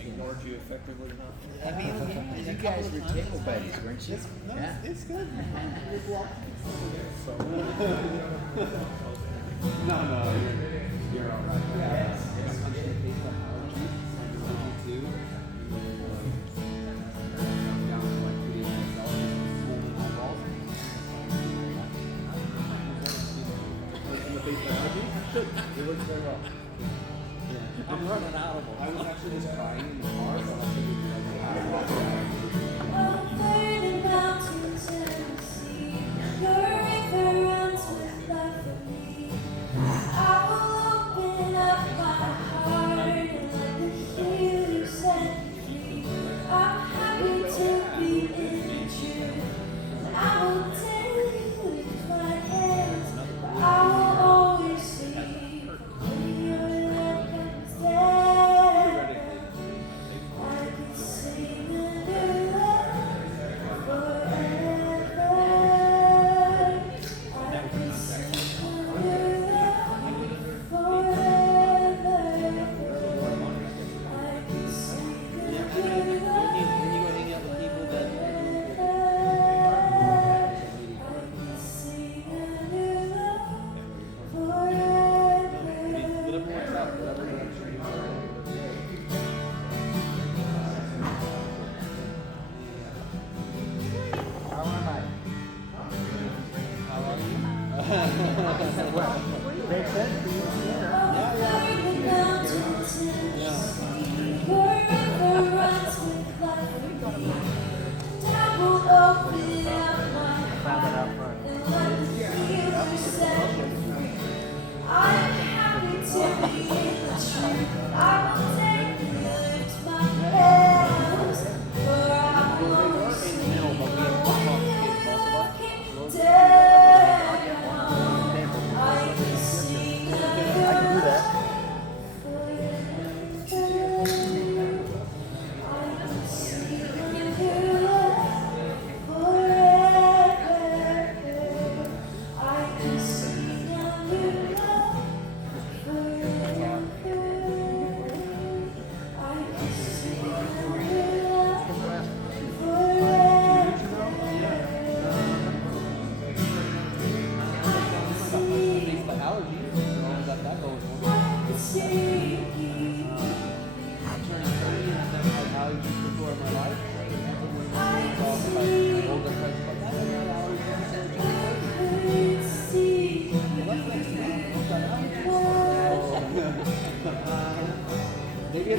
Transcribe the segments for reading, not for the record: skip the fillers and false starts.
Ignored you effectively enough. I mean, you guys were table buddies, weren't you? No, Yeah. it's good. You're all right. It works very well. I'm running out of them. I was actually just crying in the car, so I figured Over the mountains and the sea, your river runs with love for me. I will open up my heart and let the healer set me free. I'm happy to be in the truth. I will daily lift my hands, but I will always see when your love comes down. I can sing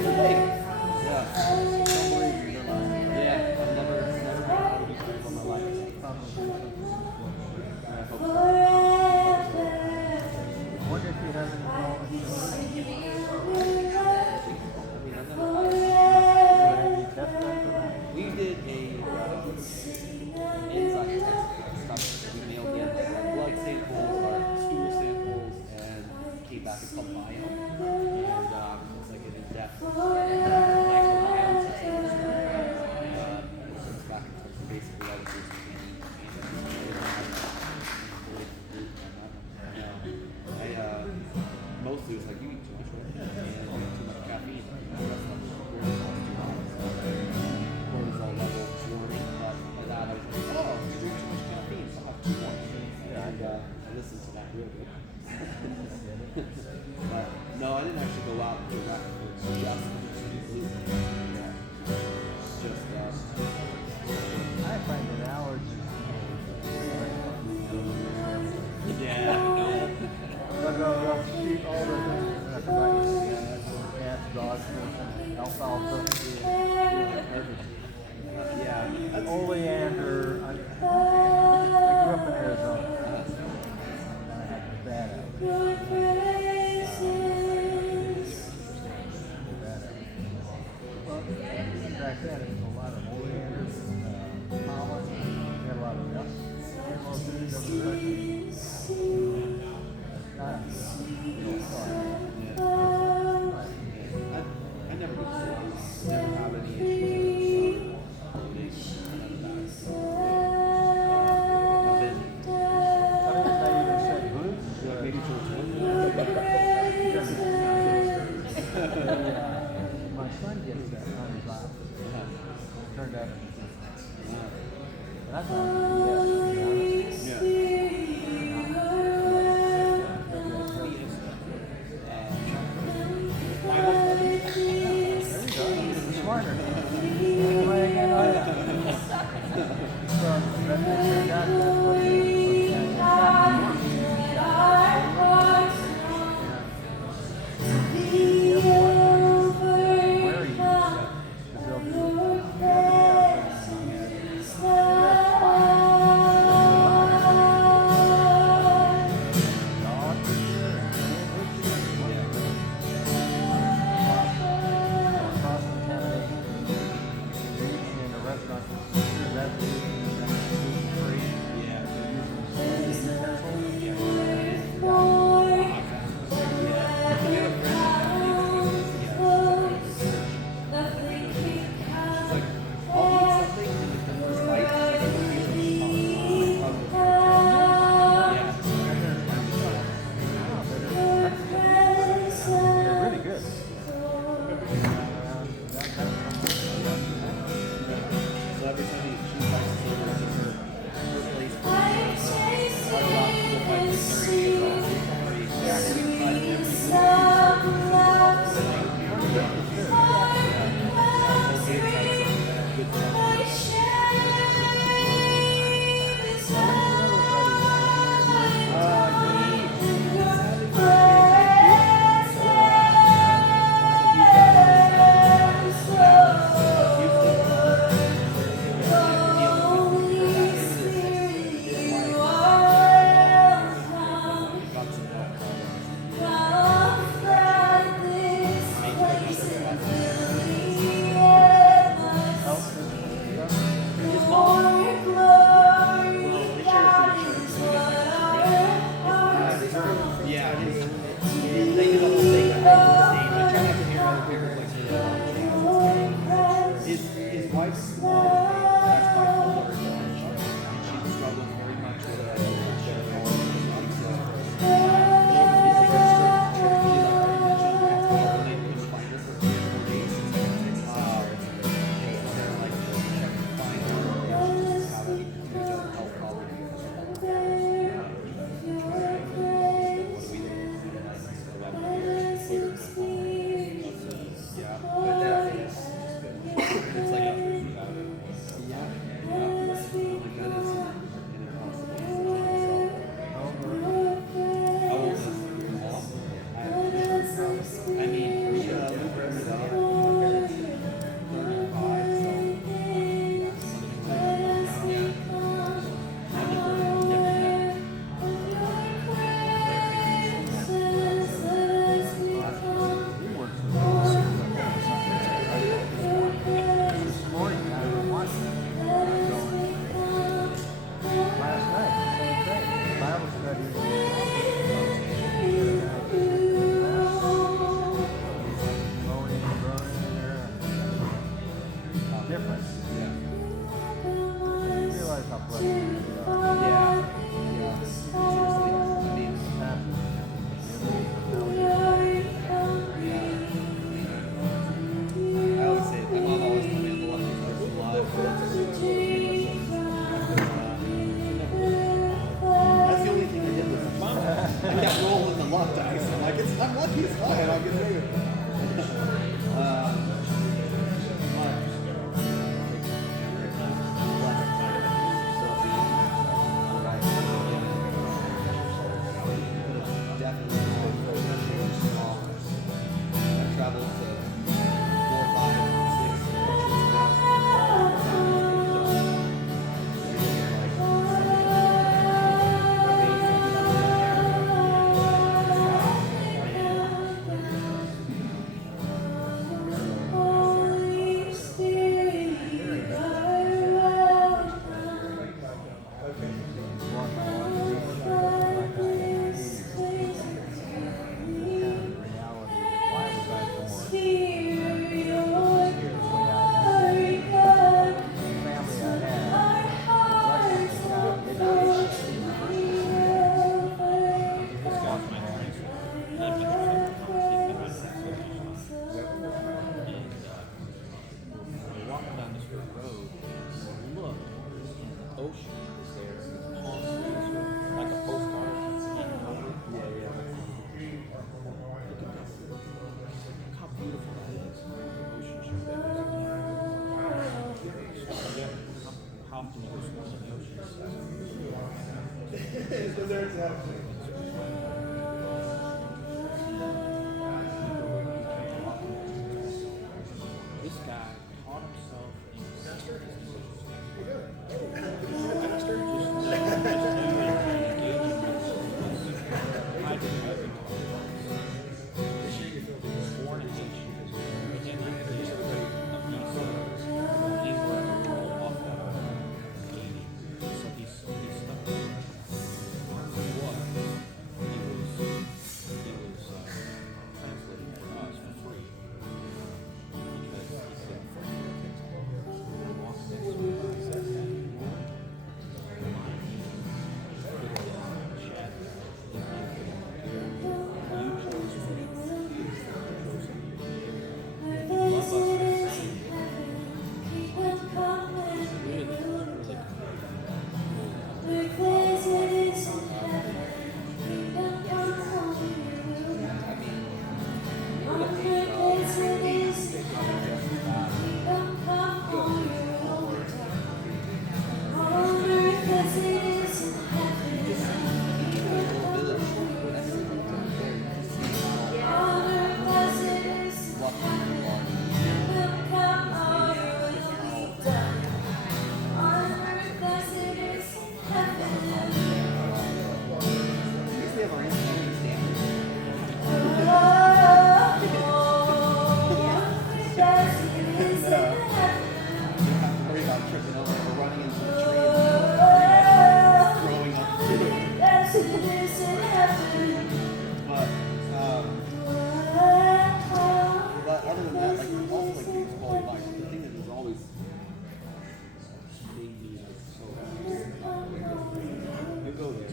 Here's the thing. Yeah. Yeah, I've never been out of East Central in my life. I hope so. Wonder if you have any moments I mean, I've never. any test done for that? We did a inside test stuff. We nailed in blood samples, our stool samples, and came back. It's called biome, and it's like an in-depth microbiome system. It's back into basically all the foods we can eat. Mostly it's like you eat too much, right? And you eat too much caffeine. The rest of the cortisol is too high. Cortisol level soaring. But for that, I was like, oh, you drink too much caffeine, so I'll have 2 more. And I listened to that real good. But no, I didn't actually go out direct for just gluten. Yeah. Just I find that allergies. yeah, no. But they'll eat all the things that ants, dogs, alfalfa, everything. Yeah, that's Oleander. I grew up in Arizona. I had bad allergies. Your praises. Bad allergies. Well, back then it was a lot of oleander, pollen. We had a lot of nuts. Most of these over the I never was never have any issues with bloating. Maybe My son gets that on his office. This guy taught himself translating for us for free because he said, worry about tripping over or running into the tree and throwing up through it. But other than that, like also like these quality bikes, the thing that is always made me like so you go there.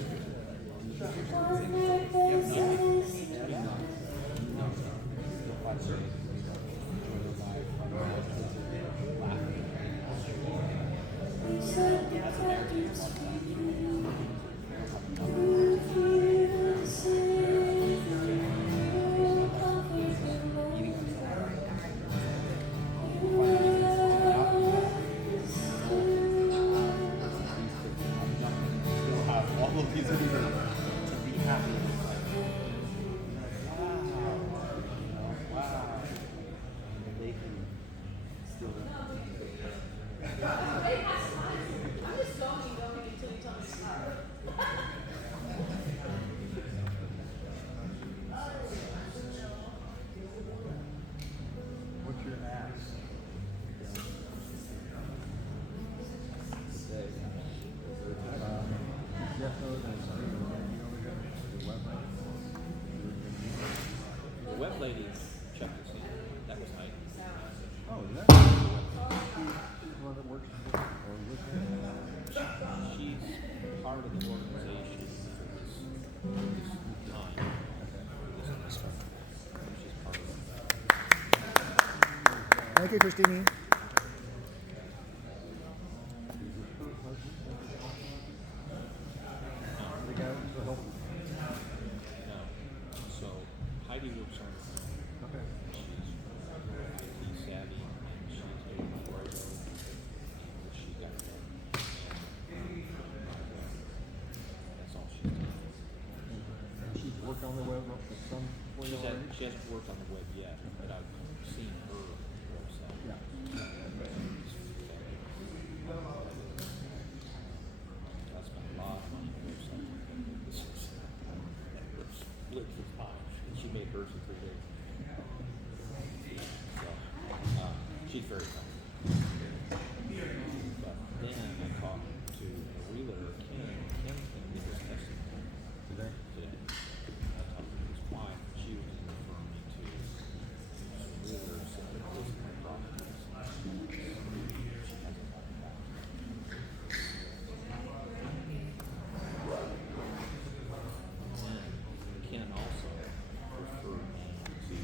All of these things to be happy. Wow. They can still. What's your ask? Yes, no, that's The web lady checked us in. That was Heidi. oh, is that? She's the one that works or with him? She's part of the organization for this time. This stuff. She's part of it. Thank you, Christine. The guy who's the helper. No. So Heidi works on it. Okay. She's IT savvy and she's doing the right and she got done. That's all she's done. And she's worked on the web up to some point already? She hasn't worked on the web yet, but I've seen her website. Yeah. I spent a lot of money on the website. This is split with time. And she made hers in 3 days. So she's very fun. But then I talked to a realtor, Kim. Kim came to his testimony Today? today. I talked to his wife. She was going to refer me to some realtors that are listing their properties. She hasn't gotten back. And Ken also referred me to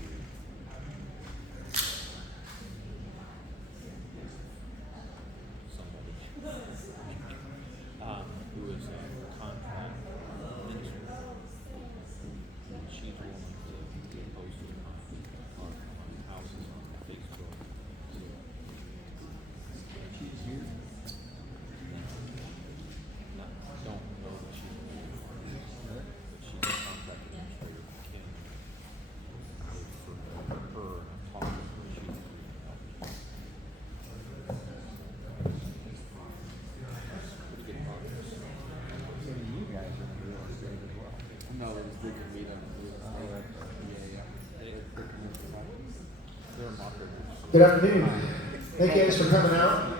Good afternoon. Thank you guys for coming out.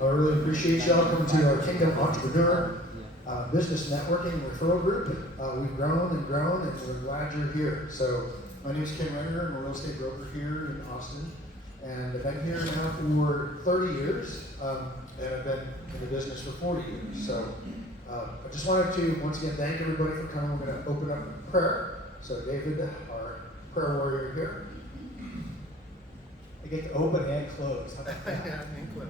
I really appreciate y'all coming to our Kingdom Entrepreneur Business Networking Referral Group. We've grown and grown, and we're glad you're here. So my name is Ken Renner. I'm a real estate broker here in Austin. And I've been here now for 30 years, and I've been in the business for 40 years. So I just wanted to, once again, thank everybody for coming. We're going to open up with prayer. So David, our prayer warrior here. I get to open and close. How about that? and close.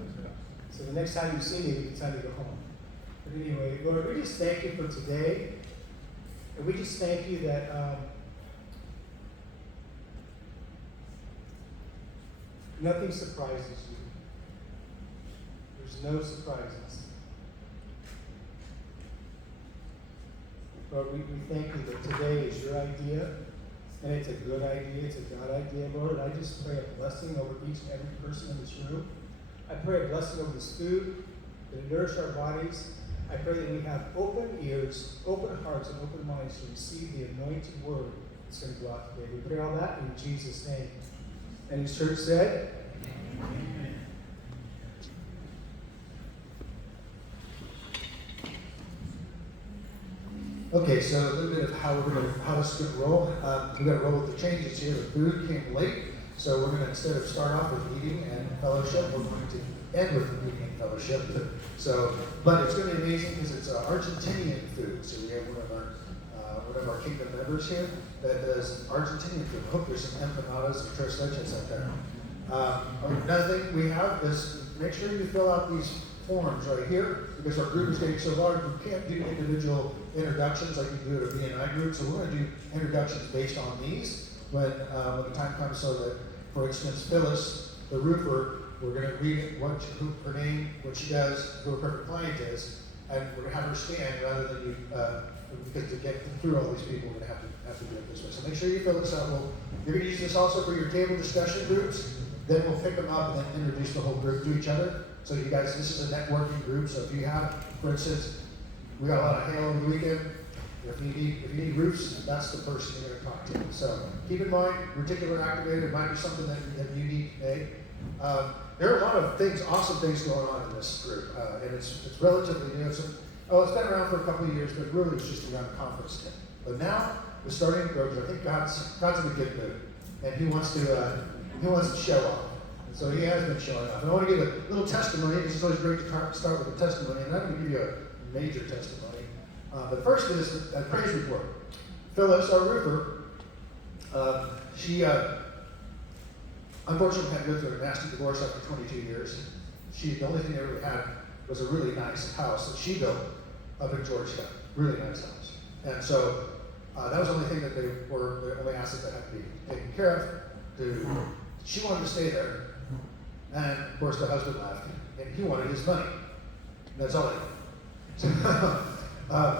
So the next time you see me, we can tell you to go home. But anyway, Lord, we just thank you for today. And we just thank you that nothing surprises you. There's no surprises. Lord, we thank you that today is your idea. And it's a good idea, it's a God idea, Lord. I just pray a blessing over each and every person in this room. I pray a blessing over this food, that it nourish our bodies. I pray that we have open ears, open hearts, and open minds to receive the anointed word that's going to go out today. We pray all that in Jesus' name. And his church said, Amen. Okay, so a little bit of how this is going to roll. We're going to roll with the changes here. The food came late, so we're going to, instead of start off with eating and fellowship, we're going to end with eating and fellowship. So, but it's going to be amazing because it's Argentinian food. So we have one of our kingdom members here that does Argentinian food. I hope there's some empanadas and tres leches out there. Another thing we have is make sure you fill out these forms right here, because our group is getting so large, we can't do individual introductions like you do at a BNI group, so we're going to do introductions based on these when the time comes, so that, for instance, Phyllis, the roofer, we're going to read her name, what she does, who her perfect client is, and we're going to have her stand rather than you, because to get through all these people, we're going to have to do it this way. So make sure you fill this out. You're going to use this also for your table discussion groups, then we'll pick them up and then introduce the whole group to each other. So you guys, this is a networking group, so if you have, for instance, we got a lot of hail over the weekend. If you need roofs, that's the person you're going to talk to. So keep in mind, reticular activator might be something that you need today. There are a lot of things, awesome things going on in this group, and it's relatively new. It's been around for a couple of years, but really it's just around conference day. But now we're starting to grow. I think God's in a good mood, and He wants to show off. So He has been showing up. And I want to give a little testimony, because it's always great to start with a testimony, and I'm going to give you a major testimony. But first is a praise report. Phyllis, our roofer, she unfortunately had to go through a nasty divorce after 22 years. The only thing they really had was a really nice house that she built up in Georgetown. Really nice house. And so that was the only thing that the only asset that had to be taken care of. She wanted to stay there. And of course the husband left, and he wanted his money. That's all he wanted.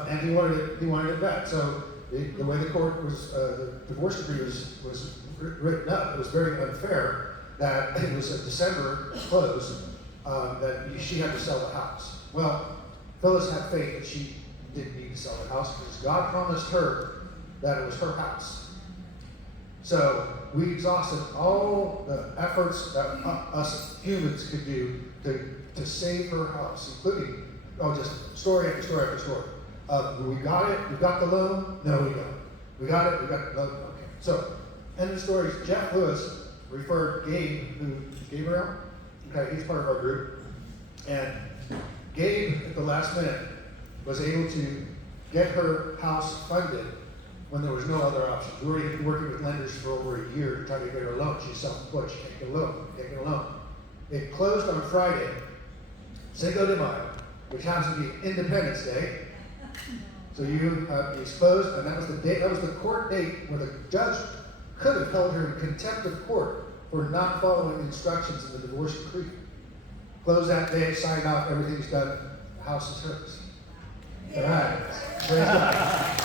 And he wanted it back. So the way the court was, the divorce decree was written up, it was very unfair that it was a December close that she had to sell the house. Well, Phyllis had faith that she didn't need to sell the house because God promised her that it was her house. So we exhausted all the efforts that us humans could do to save her house, including, just story after story after story. We got it, we got the loan, no we don't. We got it, we got the loan, okay. So, end of the story. Jeff Lewis referred Gabe around? Okay, he's part of our group. And Gabe, at the last minute, was able to get her house funded when there was no other options. We were already working with lenders for over a year to try to get her a loan. She's self-employed, she can't get a loan, It closed on Friday, Cinco de Mayo, which happens to be Independence Day. So it's closed, and that was the date. That was the court date where the judge could have held her in contempt of court for not following instructions in the divorce decree. Closed that day, signed off, everything's done. The house is hers. All right. Praise God.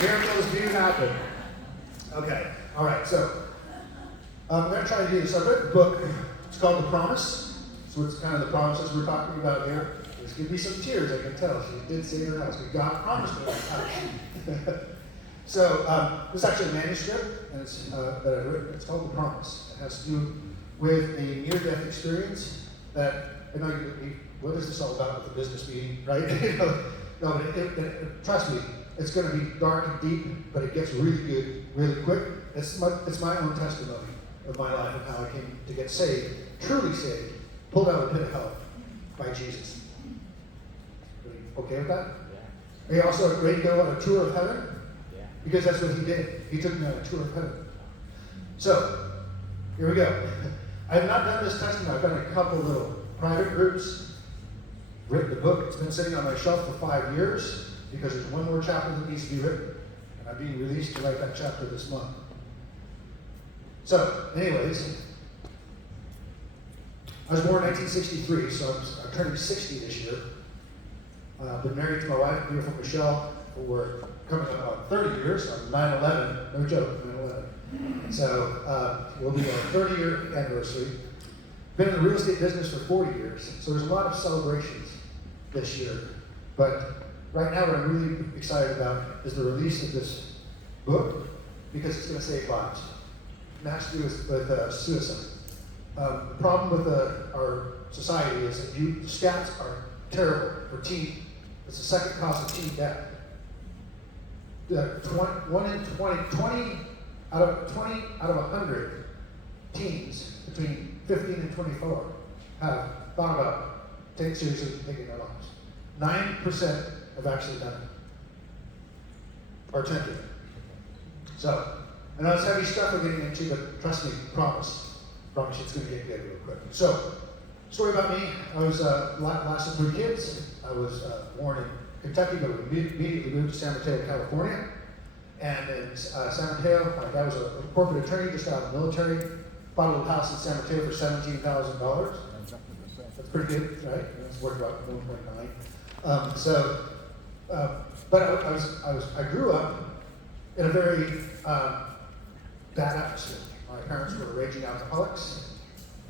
Miracles do happen. Okay. All right. So I'm going to try to do this. I read the book. It's called The Promise. So it's kind of the promises we're talking about here. There's going to be some tears, I can tell. She did save her house. God promised her that house. So this is actually a manuscript, and it's that I've written. It's called The Promise. It has to do with a near-death experience that, you know, what is this all about with the business meeting, right? No, but trust me, it's going to be dark and deep, but it gets really good, really quick. It's my own testimony of my life and how I came to get saved, truly saved, pulled out of the pit of hell by Jesus. Okay with that? Yeah. Are you also ready to go on a tour of heaven? Yeah. Because that's what he did. He took me on a tour of heaven. So, here we go. I have not done this testimony. I've done a couple little private groups, written the book. It's been sitting on my shelf for 5 years because there's one more chapter that needs to be written. And I'm being released to write that chapter this month. So, anyways, I was born in 1963, so I'm turning 60 this year. Been married to my wife, beautiful Michelle, for coming up on 30 years on 9/11. No joke, 9/11. So we'll be our 30-year anniversary. Been in the real estate business for 40 years, so there's a lot of celebrations this year. But right now, what I'm really excited about is the release of this book because it's going to save lives. And it has to do with suicide. The problem with our society is that the stats are terrible for teen. It's the second cause of teen death. 20 out of 100 teens between 15 and 24 have thought about seriously taking their lives. 9% have actually done it or attempted. So, I know it's heavy stuff we're getting into, but trust me, promise you it's going to get good real quick. So, story about me, I was last of 3 kids. I was born in Kentucky, but immediately moved to San Mateo, California. And in San Mateo, my dad was a corporate attorney just out of the military. Bought a little house in San Mateo for $17,000. That's pretty good, right? It's worth about $1.9. But I grew up in a very bad atmosphere. My parents were raging alcoholics.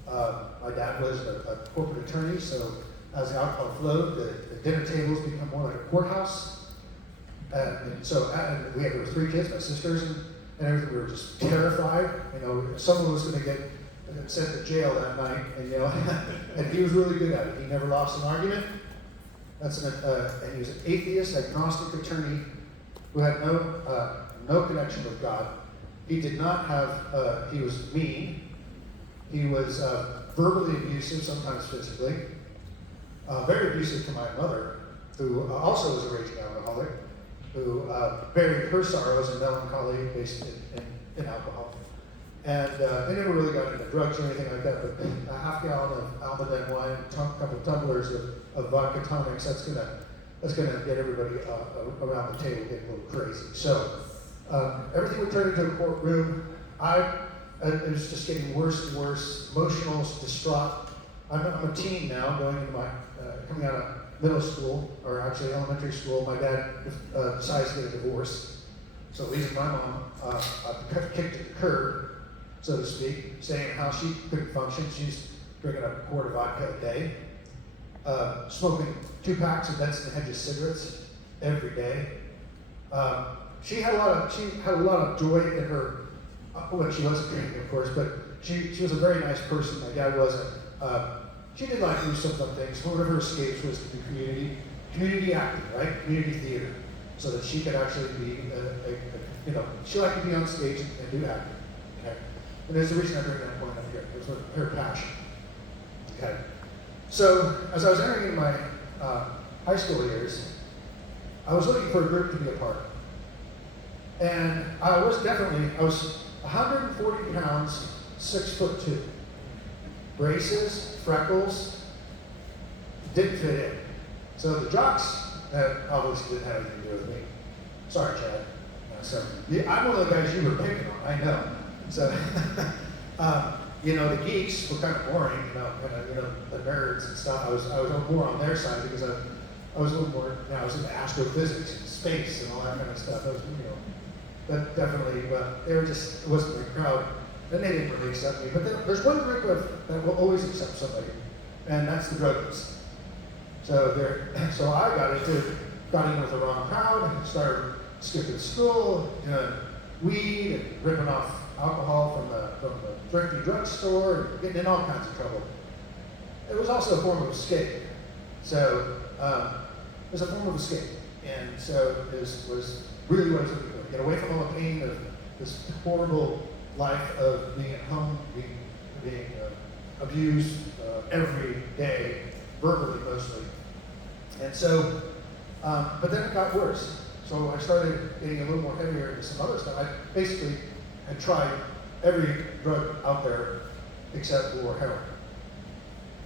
My dad was a corporate attorney, so as the alcohol flowed, the dinner tables become more like a courthouse. And we had 3 kids, my sisters, and everything. We were just terrified. You know, someone was going to get sent to jail that night, and and he was really good at it. He never lost an argument. And he was an atheist, agnostic attorney who had no connection with God. He did not have. He was mean. He was verbally abusive, sometimes physically. Very abusive to my mother, who also was a raging alcoholic, who buried her sorrows and melancholy based in alcohol. And they never really got into drugs or anything like that, but a half gallon of Almaden wine, a couple tumblers of vodka tonics, that's gonna get everybody around the table getting a little crazy. So everything would turn into a courtroom. It was just getting worse and worse, emotional, distraught. I'm a teen now, going into coming out of middle school, or actually elementary school. My dad decides to get a divorce, so leaving my mom kicked at the curb, so to speak, saying how she couldn't function. She's drinking a quart of vodka a day, smoking 2 packs of Benson Hedges cigarettes every day. She had a lot of joy in her when she wasn't drinking, of course, but she was a very nice person. My dad wasn't. She did like to do some fun things. One of her escapes was to do community acting, right? Community theater, so that she could actually be, she liked to be on stage and do acting. Okay, and there's a reason I bring that point up here. It was her passion. Okay, so as I was entering in my high school years, I was looking for a group to be a part of, and I was 140 pounds, 6'2". Braces, freckles, didn't fit in. So the jocks obviously didn't have anything to do with me. Sorry, Chad. I'm one of the guys you were picking on, I know. So, the geeks were kind of boring, the nerds and stuff. I was more on their side because I was a little more, I was into astrophysics and space and all that kind of stuff. That definitely, it wasn't the crowd. And they didn't really accept me. But there's one group that will always accept somebody, and that's the So I got in with the wrong crowd, started skipping school, doing weed, and ripping off alcohol from the thrifty drugstore, and getting in all kinds of trouble. It was also a form of escape. So it was a form of escape, and so it was really what I was looking for. Get away from all the pain of this horrible life of being at home, being abused every day, verbally mostly. And so, but then it got worse. So I started getting a little more heavier into some other stuff. I basically had tried every drug out there except for heroin.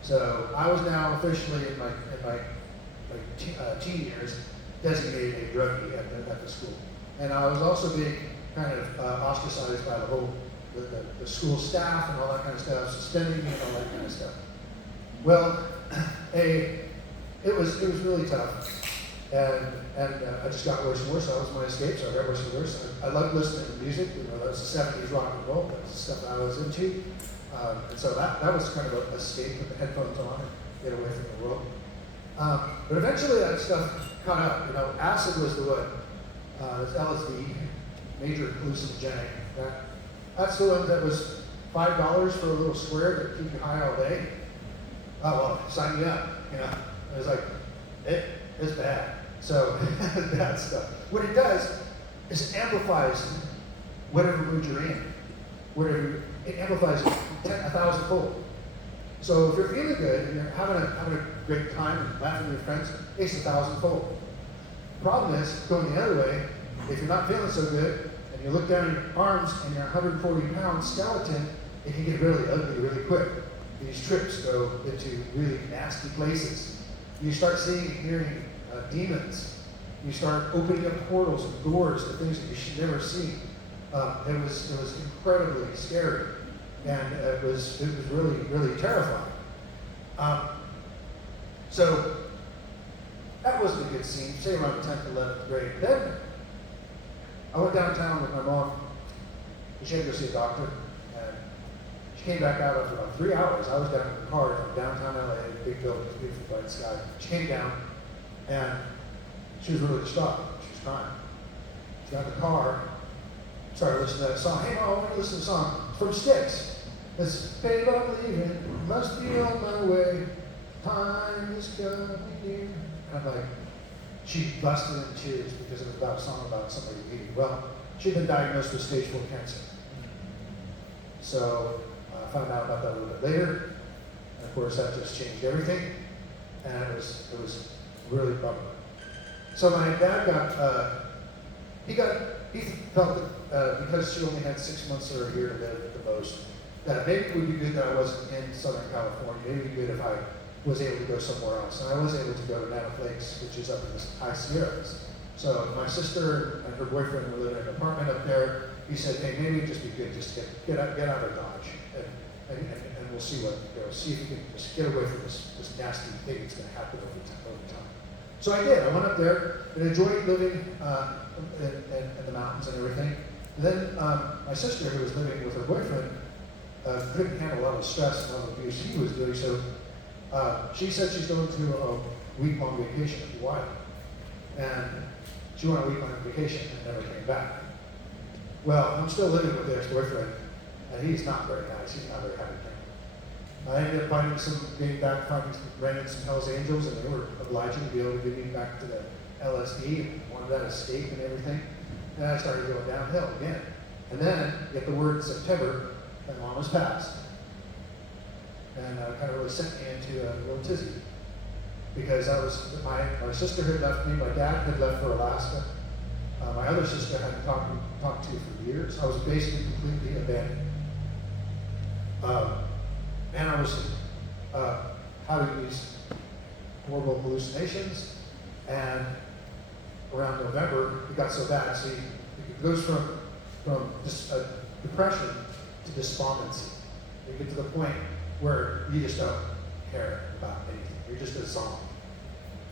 So I was now officially in my teen years designated a druggie at the school. And I was also being kind of ostracized by the school staff and all that kind of stuff, suspending me and all that kind of stuff. Well, it was really tough. And I just got worse and worse. That was my escape, so I got worse and worse. I loved listening to music. That was the 70s rock and roll. That was the stuff I was into. And so that was kind of an escape with the headphones on and get away from the world. But eventually that stuff caught up. Acid was the one. It's LSD, major hallucinogenic. That's the one that was $5 for a little square that keep you high all day. Oh well, sign me up. It was like, it's bad. So bad stuff. What it does is it amplifies whatever mood you're in. It amplifies it 1,000-fold. So if you're feeling good and you're having a great time and laughing with your friends, it's 1,000-fold. The problem is going the other way. If you're not feeling so good and you look down at your arms and you're a 140-pound skeleton, it can get really ugly really quick. These trips go into really nasty places. You start seeing and hearing demons. You start opening up portals and doors to things that you should never see. It was incredibly scary, and it was really, really terrifying. So that wasn't a good scene, say around 10th, 11th grade. Then I went downtown with my mom. She had to go see a doctor, and she came back out after about 3 hours. I was down in the car from downtown LA, big building, beautiful bright sky. She came down, and she was really distraught. She was crying. She got in the car, started listening to that song. Hey, Mom, I want to listen to a song. It's from Styx. It's, babe, I'm leaving, must be on my way. Time is coming near. And I'm like, she busted into tears because it was about a song about somebody leaving. Well, she'd been diagnosed with stage 4 cancer. So I found out about that a little bit later. And of course, that just changed everything. And it was really bummer. So my dad he felt that because she only had 6 months or a year to live at the most, that maybe it would be good that I wasn't in Southern California. Maybe it would be good if I was able to go somewhere else. And I was able to go to Nana Flakes, which is up in the high Sierras. So my sister and her boyfriend were living in an apartment up there. He said, hey, maybe it'd just be good just to get out of Dodge, and we'll see what see if you can just get away from this nasty thing that's going to happen over time. So I did. I went up there and enjoyed living in the mountains and everything. And then my sister, who was living with her boyfriend, couldn't handle a lot of stress and a lot of abuse he was doing. So she said she's going to a week-long vacation in Hawaii. And she went on a week-long vacation and never came back. Well, I'm still living with the ex-boyfriend, and he's not very nice. He's not very happy. I ended up renting some Hell's Angels, and they were obliging to be able to get me back to the LSD and wanted that escape and everything. And I started going downhill again. And then, get the word in September, my mom was passed. And kind of really sent me into a little tizzy. Because my sister had left me, my dad had left for Alaska. My other sister I hadn't talked to for years. I was basically completely abandoned. And I was having these horrible hallucinations. And around November, it got so bad. See, it goes from just depression to despondency. You get to the point where you just don't care about anything. You're just a zombie.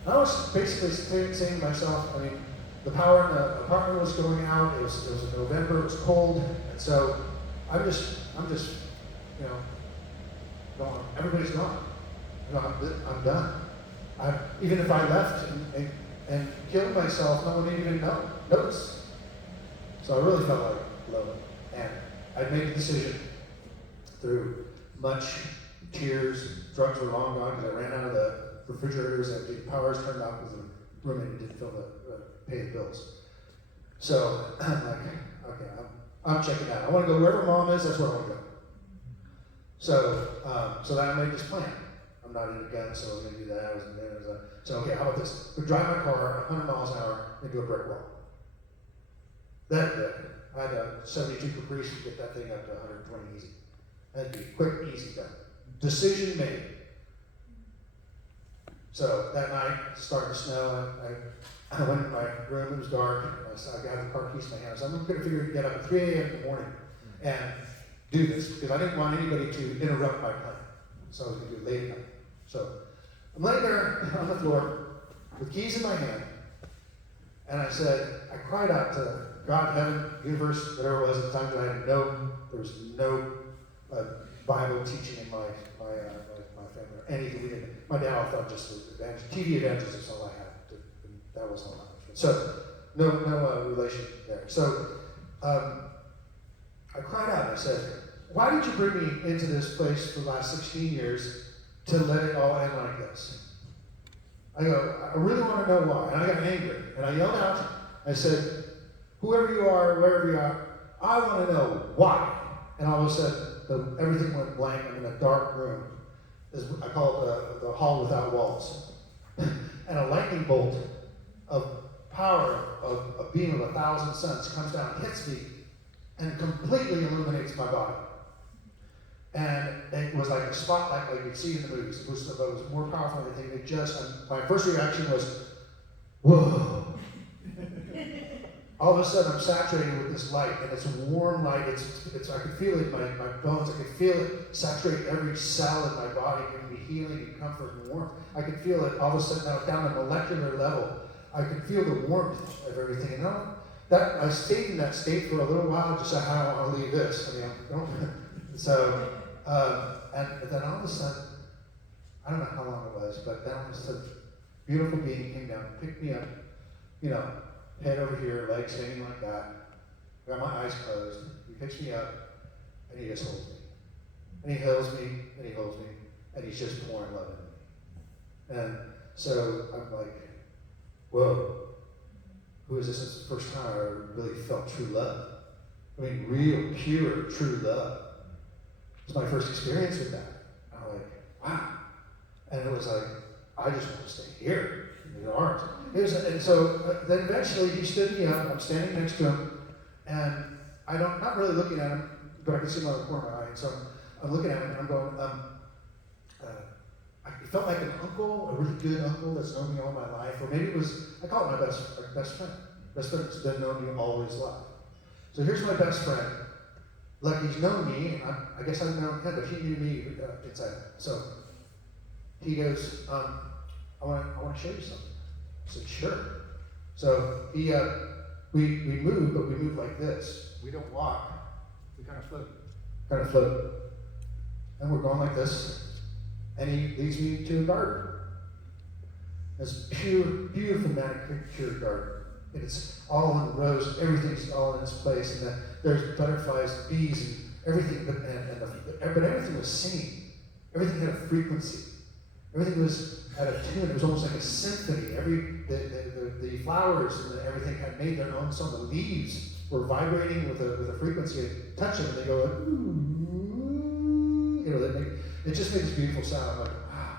And I was basically saying to myself, I mean, the power in the apartment was going out. It was in November. It was cold, and so I'm just, gone. Everybody's gone. I'm done. Even if I left and killed myself, no one would even know. notice. So I really felt like loving. And I'd made the decision through much tears. Drugs were long gone because I ran out of the refrigerators and the powers turned off because the roommate didn't pay the bills. So I'm like, okay, I'm checking out. I want to go wherever mom is, that's where I want to go. So then I made this plan. I'm not into guns, so I'm going to do that. So okay, how about this? We drive my car 100 miles an hour into a brick wall. That did. I had a 72 Caprice to get that thing up to 120 easy. That'd be quick, easy done. Decision made. So that night, it started to snow. I went in my room, it was dark. I got the car keys in my hand. So I'm going to figure to get up at 3 a.m. in the morning and do this because I didn't want anybody to interrupt my plan. So I was going to do it late at night. So I'm laying there on the floor with keys in my hand, and I cried out to God, heaven, universe, whatever it was at the time, that I had there was no Bible teaching in my family or anything. We didn't. My dad all thought just TV evangelism is all I had. That was all I had. So no relation there. So I cried out and I said, why did you bring me into this place for the last 16 years to let it all end like this? I go, I really want to know why. And I got angry. And I yelled out, I said, whoever you are, wherever you are, I want to know why. And all of a sudden, everything went blank. I'm in a dark room. I call it the hall without walls. And a lightning bolt of power, of a beam of 1,000 suns comes down and hits me and completely illuminates my body. And it was like a spotlight like you'd see in the movies. It was more powerful than anything. My first reaction was, whoa. All of a sudden I'm saturated with this light, and it's a warm light. I could feel it in my bones. I could feel it saturate every cell in my body, giving me healing and comfort and warmth. I could feel it all of a sudden now down at a molecular level. I could feel the warmth of everything. And I stayed in that state for a little while, just I don't want to leave this. And then all of a sudden, I don't know how long it was, but then all of a sudden, beautiful being came down, picked me up, head over here, legs hanging like that. Got my eyes closed. He picks me up, and he just holds me. And he holds me, and he holds me, and he's just pouring love in me. And so I'm like, whoa, who is this? It's the first time I really felt true love. I mean, real, pure, true love. It was my first experience with that. I'm like, wow. And it was like, I just want to stay here in the arms. And so then eventually he stood me up. I'm standing next to him, and not really looking at him, but I can see him out of the corner of my eye. And so I'm looking at him, and I'm going, I felt like an uncle, a really good uncle that's known me all my life, or maybe it was, I call it my best friend. Best friend that's been known me all his life. So here's my best friend. Like he's known me, I guess I've known him, but he knew me inside. So he goes, I want to show you something. I said, sure. So we move, but we move like this. We don't walk. We kind of float. And we're going like this. And he leads me to a garden. This pure, beautiful manicured garden. And it's all in rows. Everything's all in its place. And there's butterflies, bees, and everything. But everything was singing. Everything had a frequency. Everything was at a tune. It was almost like a symphony. The flowers and everything had made their own song. The leaves were vibrating with a frequency. You touch them and they go like, ooh. It just made this beautiful sound. I'm like, wow.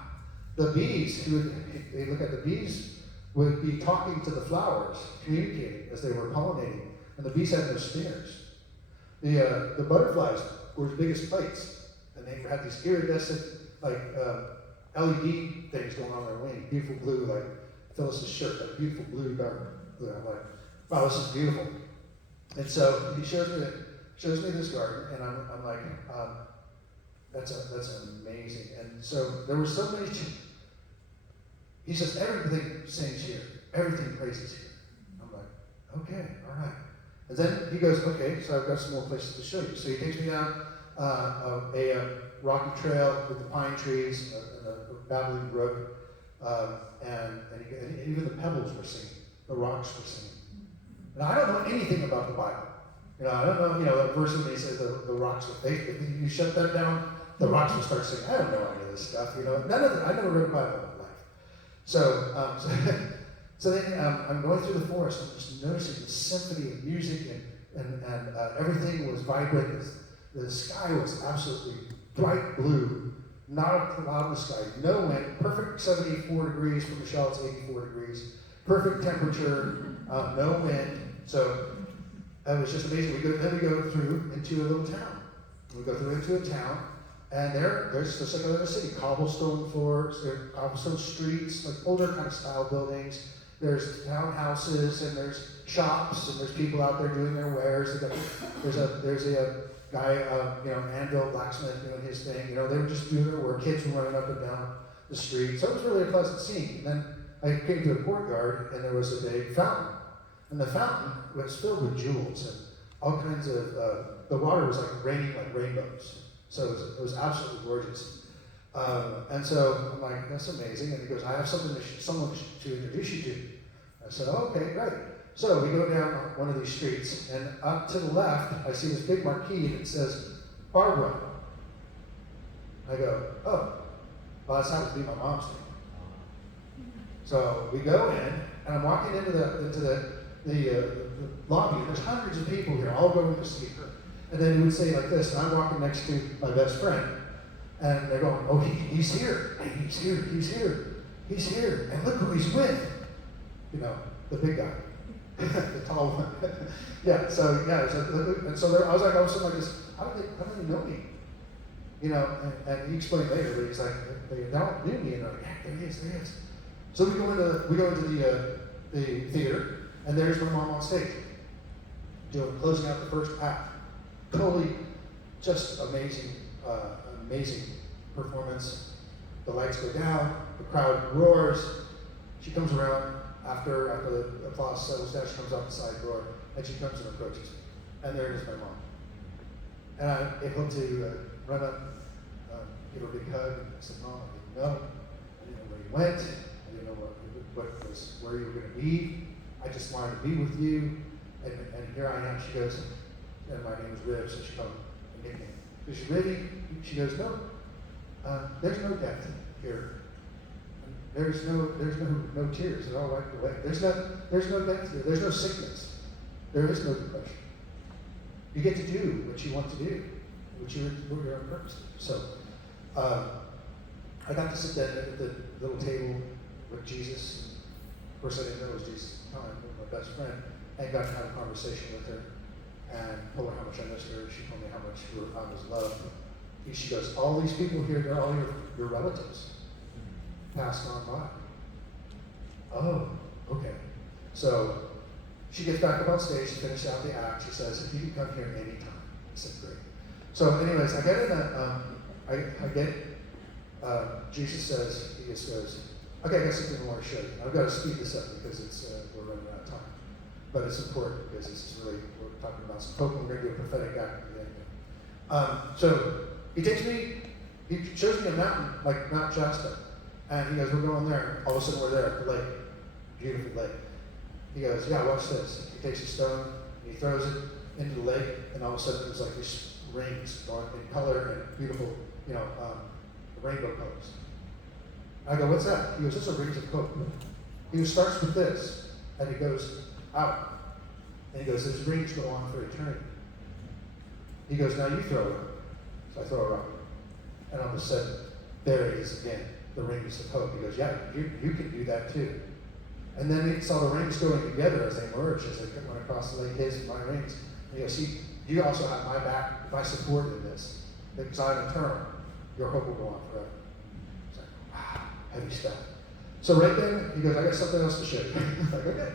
The bees, they look at the bees, would be talking to the flowers, communicating as they were pollinating. And the bees had no stingers. The butterflies were as big as plates. And they had these iridescent, LED things going on their wing. Beautiful blue, like Phyllis's shirt, that beautiful blue, dark blue. I'm like, wow, this is beautiful. And so he shows me this garden, and I'm like, that's amazing. And so there were so many. He says everything sings here, everything praises here. I'm like, okay, all right. And then he goes, okay, so I've got some more places to show you. So he takes me down a rocky trail with the pine trees and a babbling brook, and even the pebbles were singing, the rocks were singing. And I don't know anything about the Bible. I don't know, that verse when he says the rocks will faith. If you shut that down, the rocks will start saying, I don't know any of this stuff, None of it. I never read the Bible in my life. So then I'm going through the forest. I'm just noticing the symphony of music and everything was vibrant. The sky was absolutely bright blue, not a cloud in the sky, no wind, perfect 74 degrees. For Michelle, it's 84 degrees. Perfect temperature, no wind. So it was just amazing. Then we go through into a little town. We go through into a town, and there's just like another city, cobblestone floors, cobblestone streets, like older kind of style buildings. There's townhouses, and there's shops, and there's people out there doing their wares. There's a guy, anvil blacksmith doing his thing. They were just doing their work. Kids were running up and down the street. So it was really a pleasant scene. And then I came to a courtyard, and there was a big fountain. And the fountain was filled with jewels and all kinds of, the water was like raining like rainbows. So it was absolutely gorgeous. And so I'm like, that's amazing. And he goes, I have someone to introduce you to. I said, oh, okay, great. So we go down one of these streets, and up to the left, I see this big marquee that says, Barbara. I go, oh, well, that happens to be my mom's name. So we go in, and I'm walking into the lobby, and there's hundreds of people here, all going to see her. And then he would say like this, and I'm walking next to my best friend, and they're going, oh, he's here, he's here, he's here, he's here, and look who he's with. The big guy, the tall one. And so I was like, like this, how do they know me? And he explained later, but he's like, they don't knew me, and I'm like, yeah, there he is. So we go into the theater, and there's my mom on stage, closing out the first act. Totally, just amazing performance. The lights go down, the crowd roars. She comes around after the applause settles down. She comes out the side door, and she comes and approaches me. And there is my mom. And I'm able to run up, give her a big hug. And I said, Mom, I didn't know where you went. I didn't know where you were going to be. I just wanted to be with you. And here I am. She goes, and my name is Rib, so she called me a nickname. So she's Ribby. She goes, no, there's no death here. There's no tears. They're all wiped away. There's no death here. There's no sickness. There is no depression. You get to do what you want to do, what you're on purpose to do. So I got to sit down at the little table with Jesus. Of course, I didn't know it was Jesus at the time, with my best friend, and got to have a conversation with her and told her how much I missed her. She told me how much I was loved. She goes, all these people here, they're all your relatives. Passed on by. Oh, okay. So she gets back up on stage, she finishes out the act. She says, if you can come here anytime. I said, great. So anyways, I get in Jesus says, he just goes, okay, I guess I didn't want to show you. I've got to speed this up because we're running out of time. But it's important because this is really, we're talking about some hope, and we're going to do a prophetic act at the end. So he takes me, he shows me a mountain, like Mount Shasta. And he goes, we're going there. All of a sudden we're there at the lake, beautiful lake. He goes, yeah, watch this. He takes a stone, and he throws it into the lake, and all of a sudden there's like these rings going in color and beautiful, rainbow colors. I go, what's that? He goes, those are rings of hope. He starts with this, and he goes out. And he goes, those rings go on for eternity. He goes, now you throw it. So I throw a rock. And all of a sudden, there it is again, the rings of hope. He goes, yeah, you can do that too. And then he saw the rings going together as they merged, as they went across the lake, his and my rings. And he goes, see, you also have my back, my support in this. Because I'm eternal. Your hope will go on forever. It's like, wow, heavy stuff. So right then, he goes, I got something else to show you. I'm like, okay.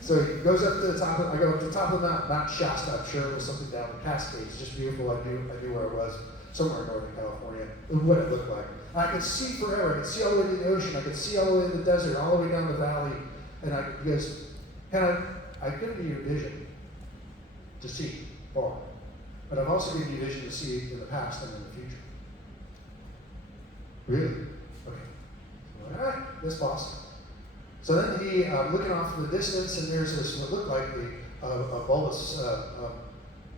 So he goes up to the top I go up to the top of the mountain, Mount Shasta. I'm sure there was something down the Cascades. It's just beautiful. I knew where I was, somewhere in Northern California, what it looked like. And I could see forever. I could see all the way to the ocean. I could see all the way to the desert, all the way down the valley. And he goes, I've given you a vision to see far. But I've also given you a vision to see in the past and in the future. Really? Okay. All right, that's awesome. So then he, looking off in the distance, and there's this, what looked like a bulbous,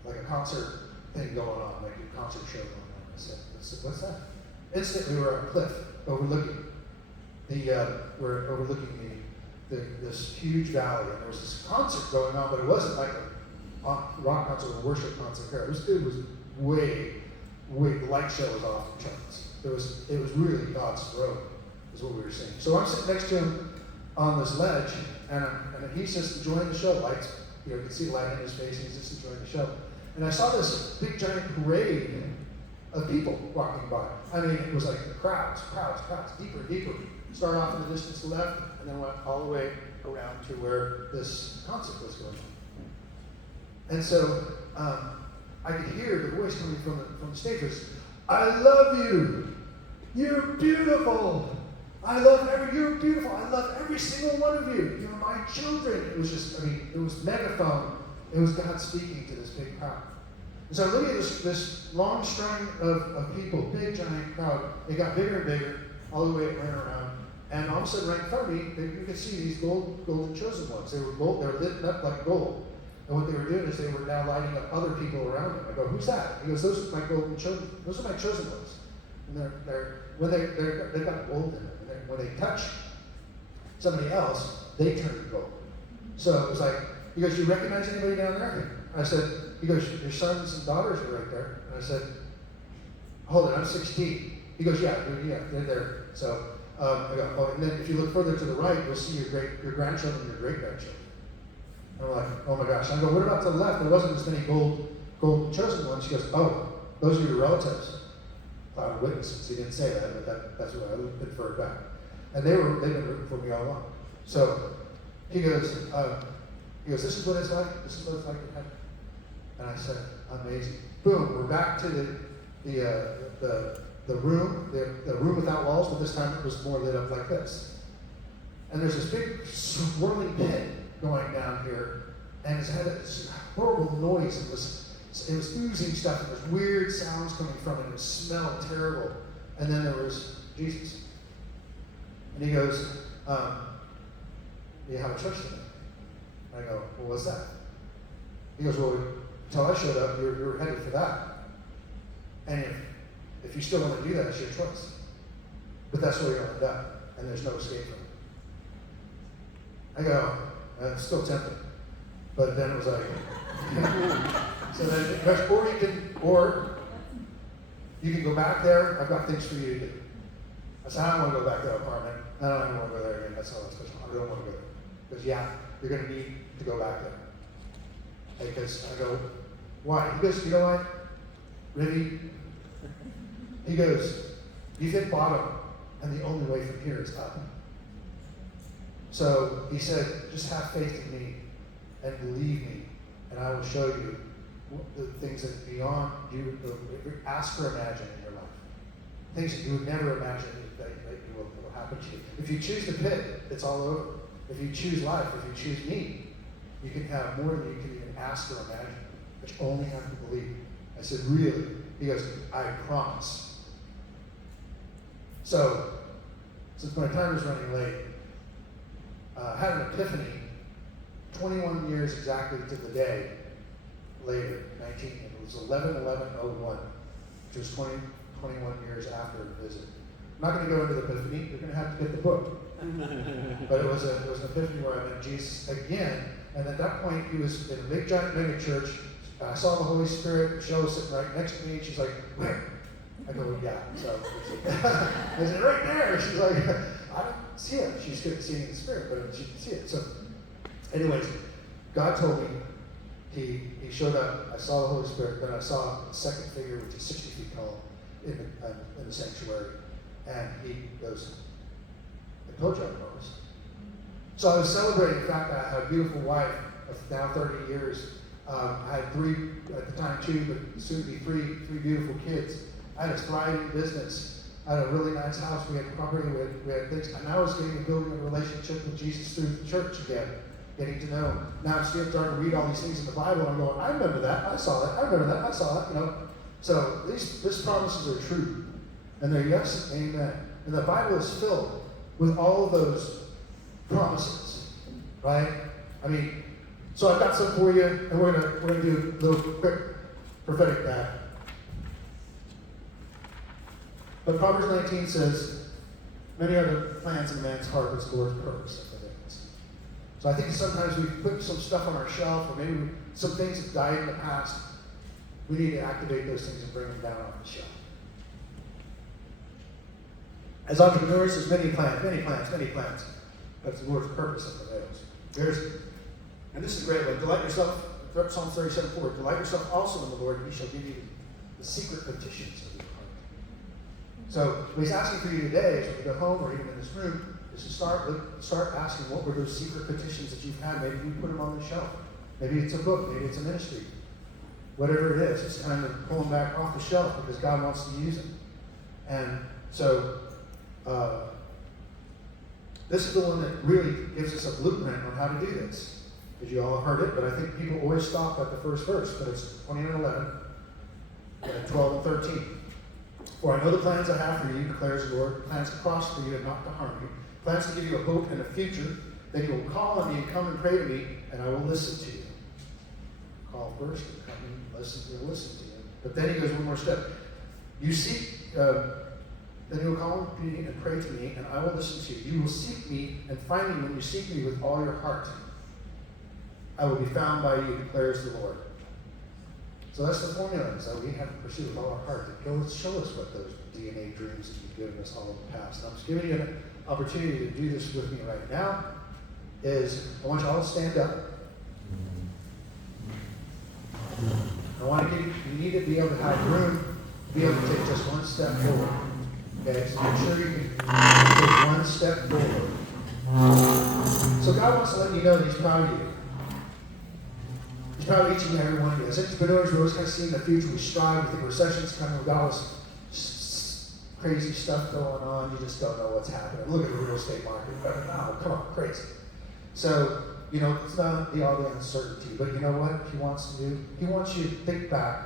like a concert thing going on, like a concert show going on. I said, what's that? Instantly, we were on a cliff overlooking we're overlooking this huge valley, and there was this concert going on, but it wasn't like a rock concert or worship concert here. It was way, the light show was off the charts. It was really God's throne, is what we were seeing. So I'm sitting next to him on this ledge, and he's just enjoying the show. Lights, you can see light in his face, and he's just enjoying the show. And I saw this big giant parade of people walking by. I mean, it was like crowds, deeper and deeper. Started off in the distance to the left, and then went all the way around to where this concert was going on. And so I could hear the voice coming from the stage was, "I love you. You're beautiful. You're beautiful. I love every single one of you. You're my children." It was just, it was megaphone. It was God speaking to this big crowd. And so I'm looking at this long string of people, big giant crowd. It got bigger and bigger all the way it ran around. And all of a sudden, right in front of me, you could see these golden chosen ones. They were gold. They were lit up like gold. And what they were doing is they were now lighting up other people around them. I go, "Who's that?" He goes, "Those are my golden chosen. Those are my chosen ones." And they've got gold in them. And when they touch somebody else, they turn to gold. So it was like, he goes, "You recognize anybody down there?" I said, he goes, "Your sons and daughters are right there." And I said, "Hold it, I'm 16. He goes, yeah, they're there." So I go, "Oh, and then if you look further to the right, you'll see your grandchildren and your great-grandchildren." And I'm like, "Oh my gosh." I go, "What about to the left? There wasn't as many gold chosen ones." She goes, "Oh, those are your relatives." Cloud of witnesses. He didn't say that, but that's what I inferred back. And they've been rooting for me all along. So he goes, "This is what it's like. This is what it's like in heaven." And I said, "Amazing." Boom, we're back to the room without walls, but this time it was more lit up like this. And there's this big swirling pit going down here, and it's had this horrible noise. It was oozing stuff, and there's weird sounds coming from it. It smelled terrible. And then there was Jesus. And he goes, "Do you have a church today?" I go, "Well, what's that?" He goes, "Well, until I showed up, you were headed for that. And if you still want to do that, it's your choice. But that's where you're going to end up, and there's no escape from it." I go, "I'm still tempted." But then it was like, so then, or you can go back there. I've got things for you to do. I said, "I don't want to go back to that apartment. I don't even want to go there again. That's all that's special. I don't want to go there." Because you're going to need to go back there. Because I go, "Why?" He goes, "You know what, Rivi?" He goes, "You've hit bottom, and the only way from here is up." So he said, "Just have faith in me and believe me, and I will show you the things that beyond you ask or imagine in your life. Things that you would never imagine that will happen to you. If you choose the pit, it's all over. If you choose life, if you choose me, you can have more than you can even ask or imagine, but you only have to believe." I said, "Really?" He goes, "I promise." So, since my time is running late, I had an epiphany 21 years exactly to the day later, it was 11/11/01, which was 21 years after the visit. I'm not going to go into the epiphany. You're going to have to get the book. But it was an epiphany where I met Jesus again, and at that point he was in a big giant mega church. I saw the Holy Spirit. Michelle was sitting right next to me, and she's like, "Where?" I go, "Yeah." So I said, "Right there." She's like, "I don't see it." She's good at seeing the Spirit, but she can see it. So, anyways, God told me. He showed up. I saw the Holy Spirit. Then I saw a second figure, which is 60 feet tall, in the sanctuary, and he goes, "I told you I promised." So I was celebrating the fact that I had a beautiful wife of now 30 years. I had 3 at the time, 2, but soon to be 3 beautiful kids. I had a thriving business. I had a really nice house. We had property. We had things. And I was building a relationship with Jesus through the church again, getting to know him. Now I'm still starting to read all these things in the Bible, and I'm going, "I remember that. I saw that. I remember that. I saw that." So these promises are true, and they're yes and amen. And the Bible is filled with all of those promises, right? I mean, so I've got some for you, and we're gonna do a little quick prophetic back. But Proverbs 19 says, many are the plans in a man's heart, but the Lord's purpose. So I think sometimes we put some stuff on our shelf, or maybe some things that died in the past. We need to activate those things and bring them down off the shelf. As entrepreneurs, there's many plans. But the Lord's purpose that prevails. And this is a great one. Delight yourself, Psalm 37:4. Delight yourself also in the Lord, and He shall give you the secret petitions of your heart. So what He's asking for you today, as we go home or even in this room, is to start asking, what were those secret petitions that you've had? Maybe you put them on the shelf. Maybe it's a book. Maybe it's a ministry. Whatever it is, it's time to pull them back off the shelf because God wants to use them. And so, this is the one that really gives us a blueprint on how to do this. Because you all have heard it, but I think people always stop at the first verse. But it's 20 and 11, and 12 and 13. For I know the plans I have for you, declares the Lord, plans to prosper you and not to harm you, plans to give you a hope and a future. Then you will call on me and come and pray to me, and I will listen to you. Call first, and come and listen to you. But then he goes one more step. You seek, then you will call on me and pray to me, and I will listen to you. You will seek me and find me when you seek me with all your heart. I will be found by you, declares the Lord. So that's the formula, is that we have to pursue with all our heart. Show us what those DNA dreams that you've given us all in the past. I'm just giving you an opportunity to do this with me right now. I want you all to stand up. I want to give you need to be able to have room to be able to take just one step forward. Okay, so make sure you can take one step forward. So God wants to let you know that He's proud of you. He's proud of each and every one of you. As entrepreneurs, we're always kind of seeing the future. We strive. We think recession's coming. We've got all this crazy stuff going on. You just don't know what's happening. Look at the real estate market. Oh, come on, crazy. So, it's not all the uncertainty. But you know what He wants to do? He wants you to think back.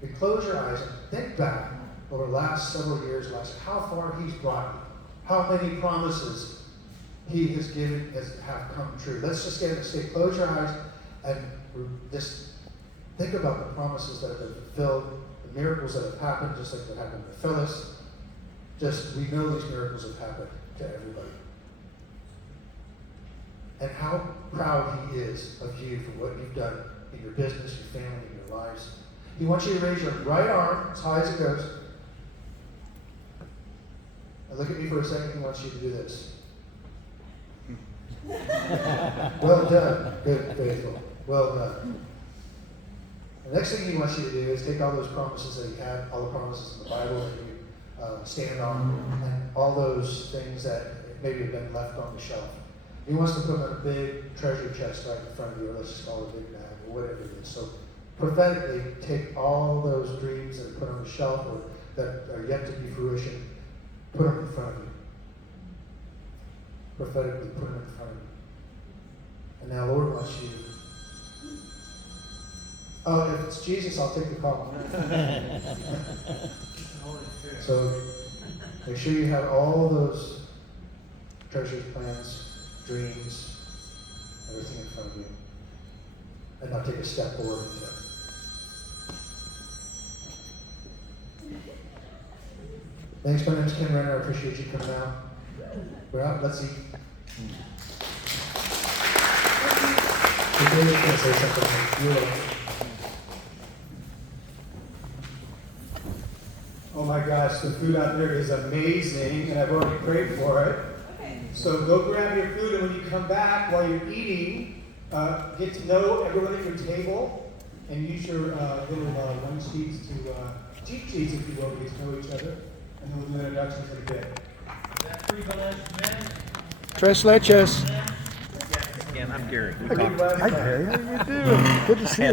You close your eyes and think back over the last several years, how far He's brought you. How many promises He has given have come true. Let's just close your eyes and just think about the promises that have been fulfilled, the miracles that have happened, just like what happened to Phyllis. We know these miracles have happened to everybody. And how proud He is of you for what you've done in your business, your family, in your lives. He wants you to raise your right arm as high as it goes. And look at me for a second. He wants you to do this. Well done, good, faithful. Well done. The next thing He wants you to do is take all those promises that He had, all the promises in the Bible that you stand on, and all those things that maybe have been left on the shelf. He wants to put them in a big treasure chest right in front of you, or let's just call it a big bag, or whatever it is. So prophetically, take all those dreams that are put on the shelf or that are yet to be fruition, put them in front of you. Prophetically, put them in front of you. And now, Lord wants you. Oh, if it's Jesus, I'll take the call. So make sure you have all those treasures, plans, dreams, everything in front of you. And now take a step forward into it. Thanks, my name's Ken Renner. I appreciate you coming out. We're out. Let's eat. David's going to say something. You're welcome. Oh my gosh, the food out there is amazing, and I've already prayed for it. Okay. So go grab your food, and when you come back while you're eating, get to know everyone at your table, and use your little one sheets to cheat sheets, if you will, to get to know each other, and then we'll do introductions in a bit. Tres leches. Again, I'm Gary. Hi, Gary. How you doing? Good to see you.